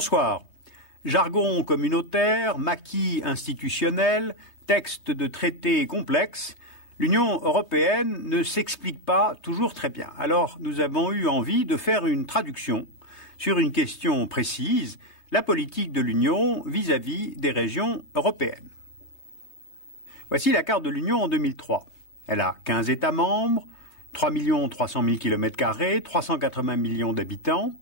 Bonsoir. Jargon communautaire, maquis institutionnel, texte de traités complexes, l'Union européenne ne s'explique pas toujours très bien. Alors nous avons eu envie de faire une traduction sur une question précise, la politique de l'Union vis-à-vis des régions européennes. Voici la carte de l'Union en 2003. Elle a 15 États membres, 3 300 000 km², 380 millions d'habitants,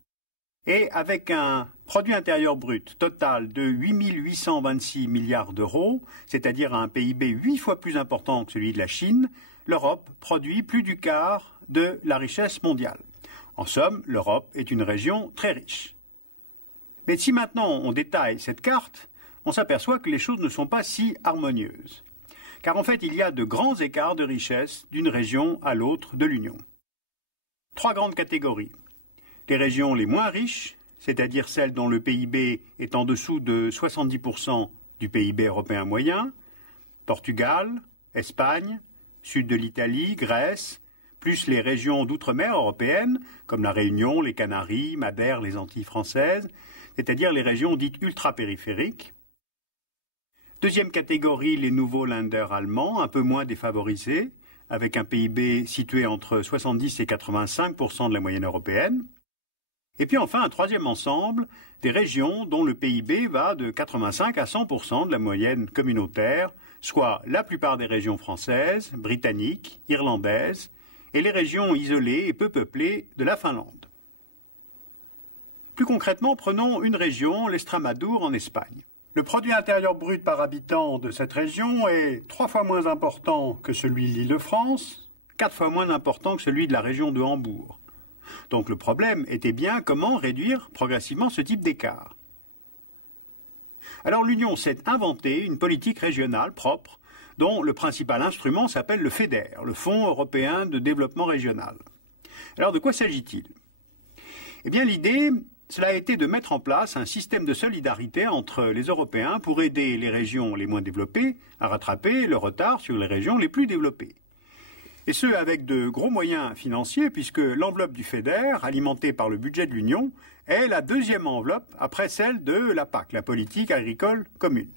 et avec un produit intérieur brut total de 8 826 milliards d'euros, c'est-à-dire un PIB 8 fois plus important que celui de la Chine, l'Europe produit plus du quart de la richesse mondiale. En somme, l'Europe est une région très riche. Mais si maintenant on détaille cette carte, on s'aperçoit que les choses ne sont pas si harmonieuses. Car en fait, il y a de grands écarts de richesse d'une région à l'autre de l'Union. Trois grandes catégories. Les régions les moins riches, c'est-à-dire celles dont le PIB est en dessous de 70% du PIB européen moyen, Portugal, Espagne, sud de l'Italie, Grèce, plus les régions d'outre-mer européennes, comme la Réunion, les Canaries, Madère, les Antilles françaises, c'est-à-dire les régions dites ultra-périphériques. Deuxième catégorie, les nouveaux Länder allemands, un peu moins défavorisés, avec un PIB situé entre 70 et 85% de la moyenne européenne. Et puis enfin, un troisième ensemble, des régions dont le PIB va de 85 à 100% de la moyenne communautaire, soit la plupart des régions françaises, britanniques, irlandaises, et les régions isolées et peu peuplées de la Finlande. Plus concrètement, prenons une région, l'Estrémadure en Espagne. Le produit intérieur brut par habitant de cette région est 3 fois moins important que celui de l'Île-de-France, 4 fois moins important que celui de la région de Hambourg. Donc le problème était bien comment réduire progressivement ce type d'écart. Alors l'Union s'est inventée une politique régionale propre, dont le principal instrument s'appelle le FEDER, le Fonds européen de développement régional. Alors de quoi s'agit-il? Eh bien l'idée, cela a été de mettre en place un système de solidarité entre les Européens pour aider les régions les moins développées à rattraper le retard sur les régions les plus développées. Et ce, avec de gros moyens financiers, puisque l'enveloppe du FEDER, alimentée par le budget de l'Union, est la deuxième enveloppe après celle de la PAC, la politique agricole commune.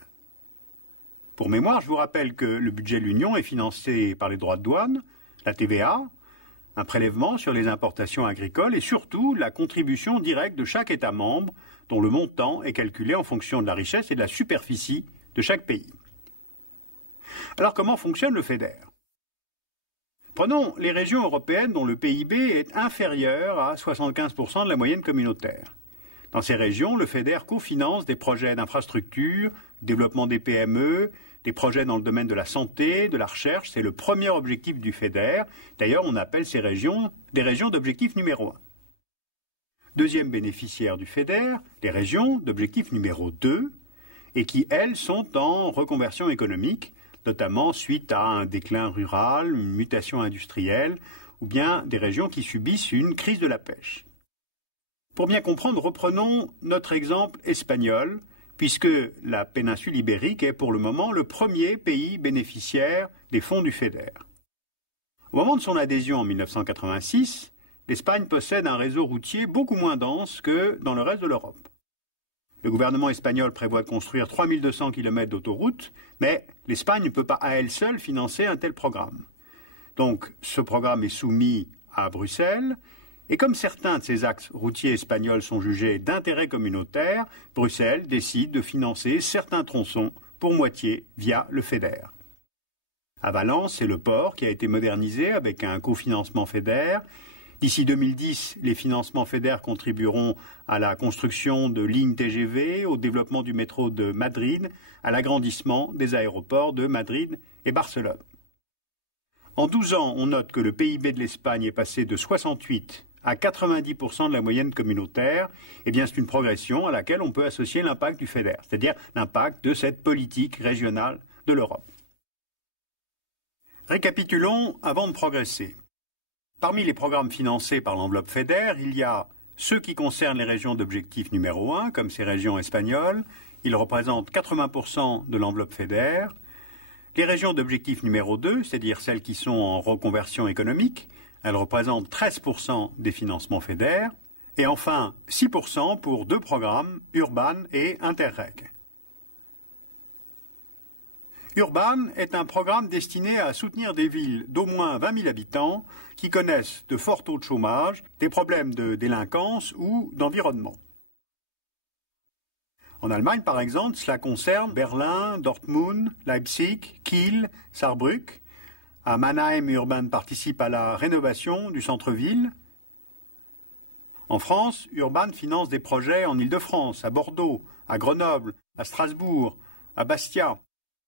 Pour mémoire, je vous rappelle que le budget de l'Union est financé par les droits de douane, la TVA, un prélèvement sur les importations agricoles et surtout la contribution directe de chaque État membre, dont le montant est calculé en fonction de la richesse et de la superficie de chaque pays. Alors comment fonctionne le FEDER ? Prenons les régions européennes dont le PIB est inférieur à 75% de la moyenne communautaire. Dans ces régions, le FEDER cofinance des projets d'infrastructure, développement des PME, des projets dans le domaine de la santé, de la recherche. C'est le premier objectif du FEDER. D'ailleurs, on appelle ces régions des régions d'objectif numéro 1. Deuxième bénéficiaire du FEDER, les régions d'objectif numéro 2, et qui, elles, sont en reconversion économique, notamment suite à un déclin rural, une mutation industrielle, ou bien des régions qui subissent une crise de la pêche. Pour bien comprendre, reprenons notre exemple espagnol, puisque la péninsule ibérique est pour le moment le premier pays bénéficiaire des fonds du FEDER. Au moment de son adhésion en 1986, l'Espagne possède un réseau routier beaucoup moins dense que dans le reste de l'Europe. Le gouvernement espagnol prévoit de construire 3200 km d'autoroutes, mais l'Espagne ne peut pas à elle seule financer un tel programme. Donc ce programme est soumis à Bruxelles, et comme certains de ces axes routiers espagnols sont jugés d'intérêt communautaire, Bruxelles décide de financer certains tronçons pour moitié via le FEDER. À Valence, c'est le port qui a été modernisé avec un cofinancement FEDER. D'ici 2010, les financements FEDER contribueront à la construction de lignes TGV, au développement du métro de Madrid, à l'agrandissement des aéroports de Madrid et Barcelone. En 12 ans, on note que le PIB de l'Espagne est passé de 68 à 90% de la moyenne communautaire. Eh bien, c'est une progression à laquelle on peut associer l'impact du FEDER, c'est-à-dire l'impact de cette politique régionale de l'Europe. Récapitulons avant de progresser. Parmi les programmes financés par l'enveloppe FEDER, il y a ceux qui concernent les régions d'objectif numéro 1, comme ces régions espagnoles. Ils représentent 80% de l'enveloppe FEDER. Les régions d'objectif numéro 2, c'est-à-dire celles qui sont en reconversion économique, elles représentent 13% des financements FEDER. Et enfin, 6% pour 2 programmes, Urban et Interreg. Urban est un programme destiné à soutenir des villes d'au moins 20 000 habitants qui connaissent de forts taux de chômage, des problèmes de délinquance ou d'environnement. En Allemagne, par exemple, cela concerne Berlin, Dortmund, Leipzig, Kiel, Saarbrück. À Mannheim, Urban participe à la rénovation du centre-ville. En France, Urban finance des projets en Île-de-France, à Bordeaux, à Grenoble, à Strasbourg, à Bastia.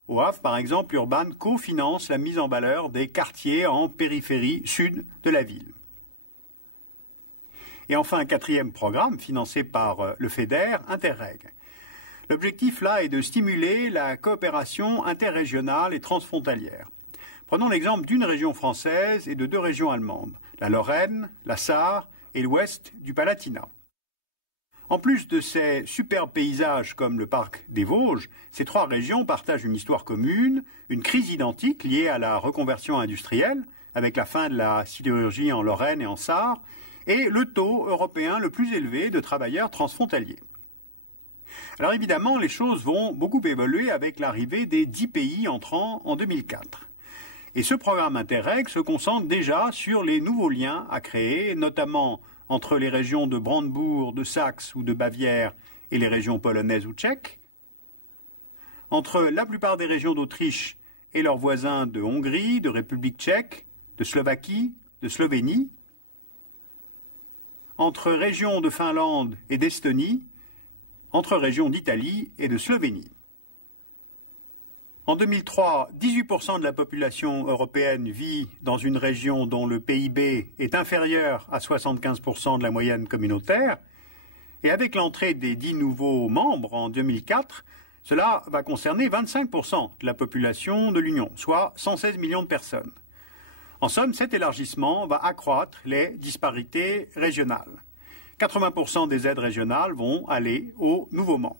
Au Havre, par exemple, Urban cofinance la mise en valeur des quartiers en périphérie sud de la ville. Et enfin, un 4e programme financé par le FEDER, Interreg. L'objectif là est de stimuler la coopération interrégionale et transfrontalière. Prenons l'exemple d'une région française et de 2 régions allemandes, la Lorraine, la Sarre et l'ouest du Palatinat. En plus de ces superbes paysages comme le parc des Vosges, ces 3 régions partagent une histoire commune, une crise identique liée à la reconversion industrielle, avec la fin de la sidérurgie en Lorraine et en Sarre, et le taux européen le plus élevé de travailleurs transfrontaliers. Alors évidemment, les choses vont beaucoup évoluer avec l'arrivée des 10 pays entrants en 2004. Et ce programme Interreg se concentre déjà sur les nouveaux liens à créer, notamment entre les régions de Brandebourg, de Saxe ou de Bavière et les régions polonaises ou tchèques, entre la plupart des régions d'Autriche et leurs voisins de Hongrie, de République tchèque, de Slovaquie, de Slovénie, entre régions de Finlande et d'Estonie, entre régions d'Italie et de Slovénie. En 2003, 18% de la population européenne vit dans une région dont le PIB est inférieur à 75% de la moyenne communautaire, et avec l'entrée des 10 nouveaux membres en 2004, cela va concerner 25% de la population de l'Union, soit 116 millions de personnes. En somme, cet élargissement va accroître les disparités régionales. 80% des aides régionales vont aller aux nouveaux membres.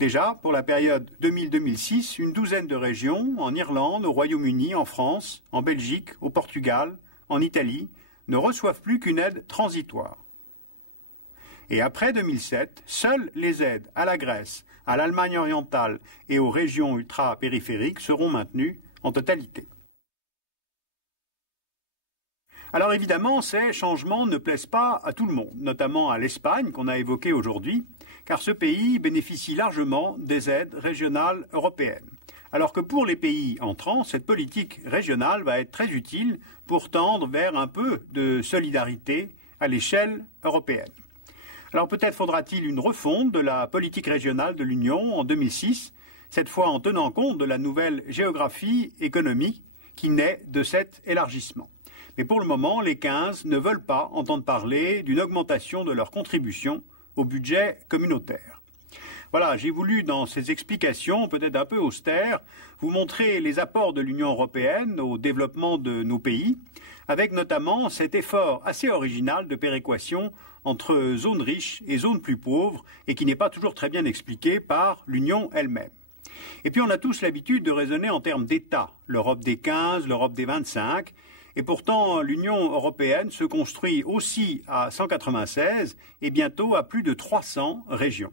Déjà, pour la période 2000-2006, une douzaine de régions, en Irlande, au Royaume-Uni, en France, en Belgique, au Portugal, en Italie, ne reçoivent plus qu'une aide transitoire. Et après 2007, seules les aides à la Grèce, à l'Allemagne orientale et aux régions ultra-périphériques seront maintenues en totalité. Alors évidemment, ces changements ne plaisent pas à tout le monde, notamment à l'Espagne qu'on a évoqué aujourd'hui, car ce pays bénéficie largement des aides régionales européennes. Alors que pour les pays entrants, cette politique régionale va être très utile pour tendre vers un peu de solidarité à l'échelle européenne. Alors peut-être faudra-t-il une refonte de la politique régionale de l'Union en 2006, cette fois en tenant compte de la nouvelle géographie économique qui naît de cet élargissement. Mais pour le moment, les 15 ne veulent pas entendre parler d'une augmentation de leur contribution au budget communautaire. Voilà, j'ai voulu, dans ces explications, peut-être un peu austères, vous montrer les apports de l'Union européenne au développement de nos pays, avec notamment cet effort assez original de péréquation entre zones riches et zones plus pauvres, et qui n'est pas toujours très bien expliqué par l'Union elle-même. Et puis on a tous l'habitude de raisonner en termes d'États, l'Europe des 15, l'Europe des 25, et pourtant l'Union européenne se construit aussi à 196 et bientôt à plus de 300 régions.